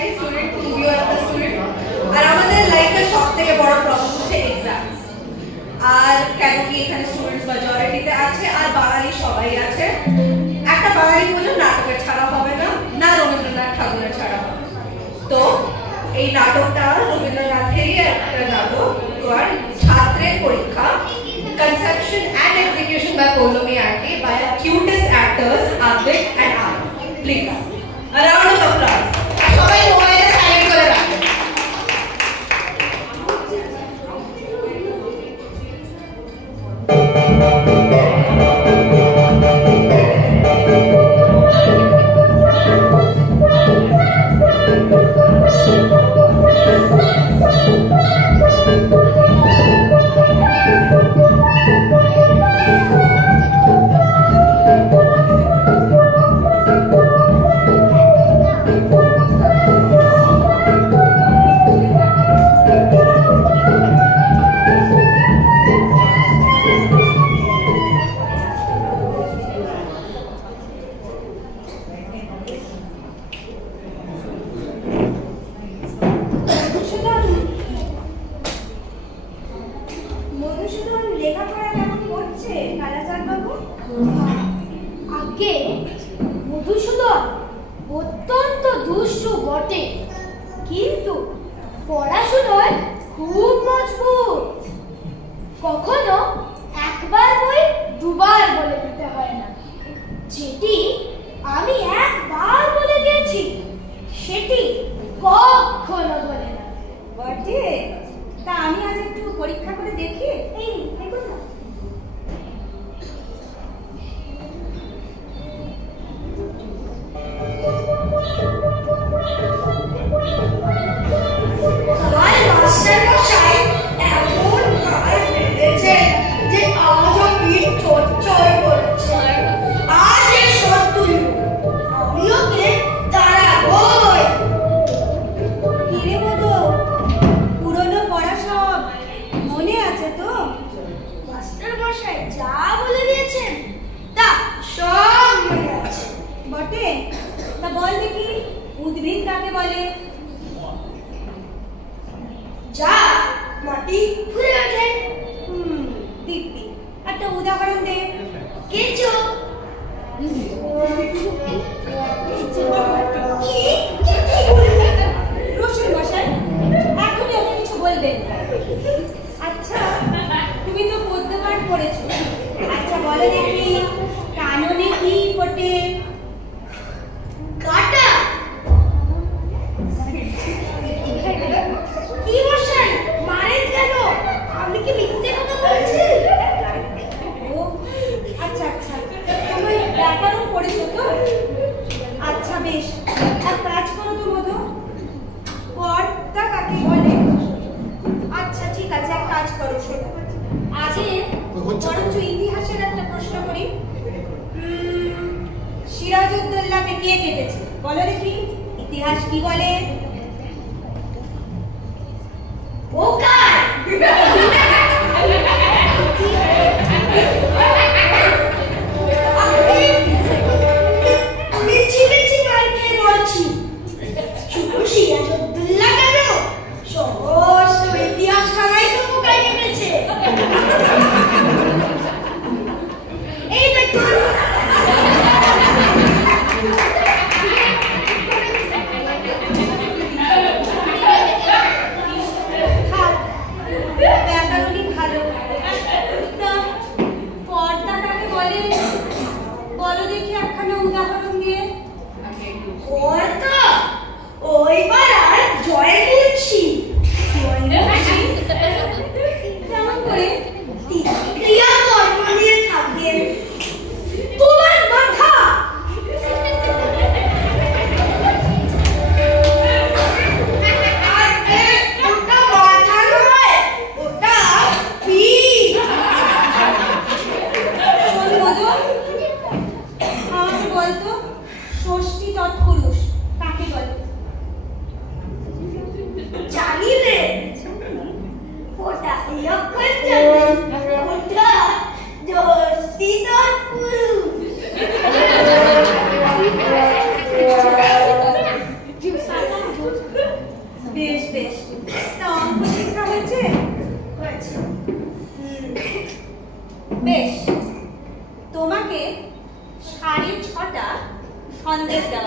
আমি স্টুডেন্ট, তুমিও একটা স্টুডেন্ট। আর আমাদের লাইফের সবথেকে বড় প্রবলেম হচ্ছে এক্সামস। আর কেন কি এখানে স্টুডেন্টস মেজরিটিতে আছে আর বাঙালি সবাই আছে। একটা বাঙালি পুজো নাটকের ছাড়া হবে না, না রবীন্দ্রনাথ ঠাকুরের ছাড়া হবে। তো এই নাটকটা রবীন্দ্রনাথেরই একটা নাটক, ছাত্রের পরীক্ষা, conception and execution by Poulomi Aunty by our cutest actors Advik and Anand. Please, a round of applause. সবাই মোবাইলে সাইলেন্ট করে রাখবেন।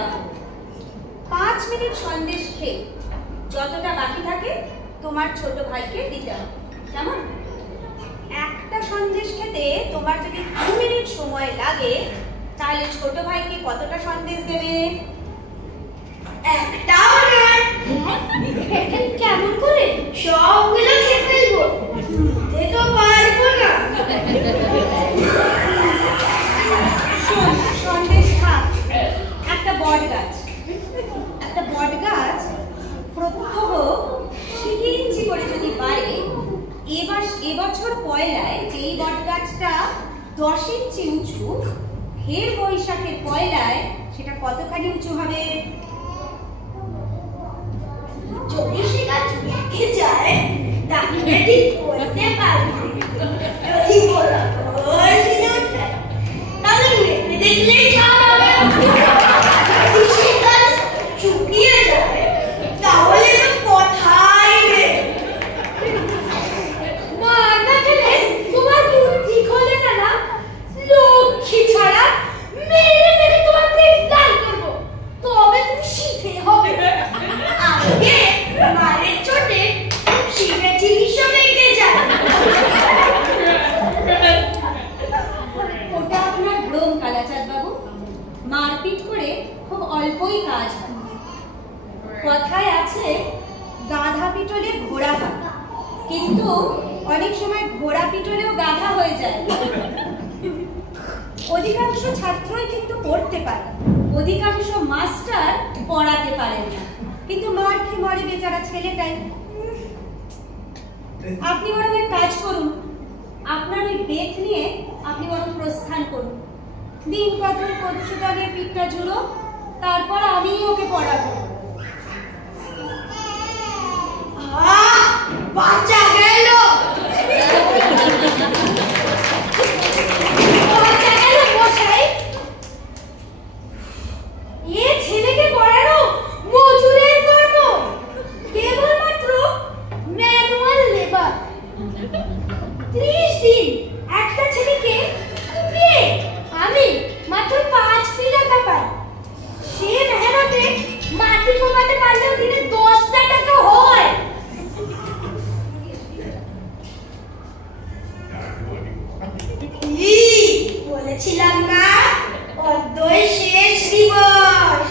দেওয়া হবে। 5 মিনিট সন্দেশ খেয়ে যতটা বাকি থাকে তোমার ছোট ভাইকে দিতে হবে। কেমন? একটা সন্দেশ খেতে তোমার যদি 2 মিনিট সময় লাগে তাহলে ছোট ভাইকে কতটা সন্দেশ দেবে? একটাও না। কেমন করে সবগুলো খেয়ে ফেলবো? খেতে তো পারবো না। সন্দেশ খা। একটা বট গাছ প্রত্যহ 7 ইঞ্চি করে যদি বাড়ে, এবছর পয়লায় যেই বট গাছটা 10 ইঞ্চি উঁচু, ফের বৈশাখের পয়লায় সেটা কতখানি উঁচু হবে? যদি সে গাছ উঠে যায় তাহলে ঠিক বলতে পারবো। যদি বলা তাহলে মেপে দেখলেই হবে। যদি সে গাছ চুকিয়ে যায় তাহলে তো কথাই নেই। মার না খেলে তোমার বুদ্ধি খোলে না না? লক্ষ্মী ছাড়া মেরে মেরে তোমার পেট লাল করবো, তবে তুমি শিখে হবে। আগে মারের চোটে শিখে চিকিৎসা মেঘে যায়। ওটা আপনার ভ্রম কালাচাঁদ বাবু। মারপিট করে খুব অল্পই কাজ হয়। কথায় আছে গাধা পিটলে ঘোড়া হয়, কিন্তু অনেক সময় ঘোড়া পিটলেও গাধা হয়ে যায়। অধিকাংশ ছাত্রই কিন্তু পড়তে পারে, অধিকাংশ মাস্টার পড়াতে পারেন না, কিন্তু মার খেয়ে মরে বেচারা ছেলেটাই। আপনি বরং এক কাজ করুন, আপনার ওই বেত নিয়ে আপনি বরং প্রস্থান করুন। দিন কত কচুটানের পিঠটা জুড়ো, তারপর আমি ওকে পড়াবো। বাচ্চা গেল, বাচ্চা গেল মশাই। এ ছেলেকে পড়ানো মজুরের কর্ম, কেবলমাত্র ম্যানুয়াল লেবার। 30 দিন একটা ছেলেকে কুপিয়ে আমি মাত্র 5 টাকা পাই। সে মেহনতে মাটি কমাতে পারলেও দিনে 10 টাকা হয়। বলেছিলাম না অদ্বৈ শেষ দিবস।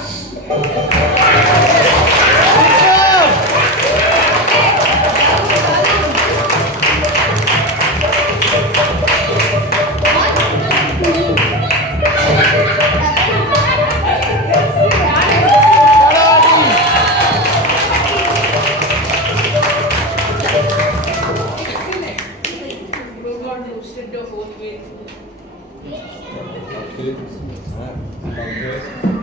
Okay.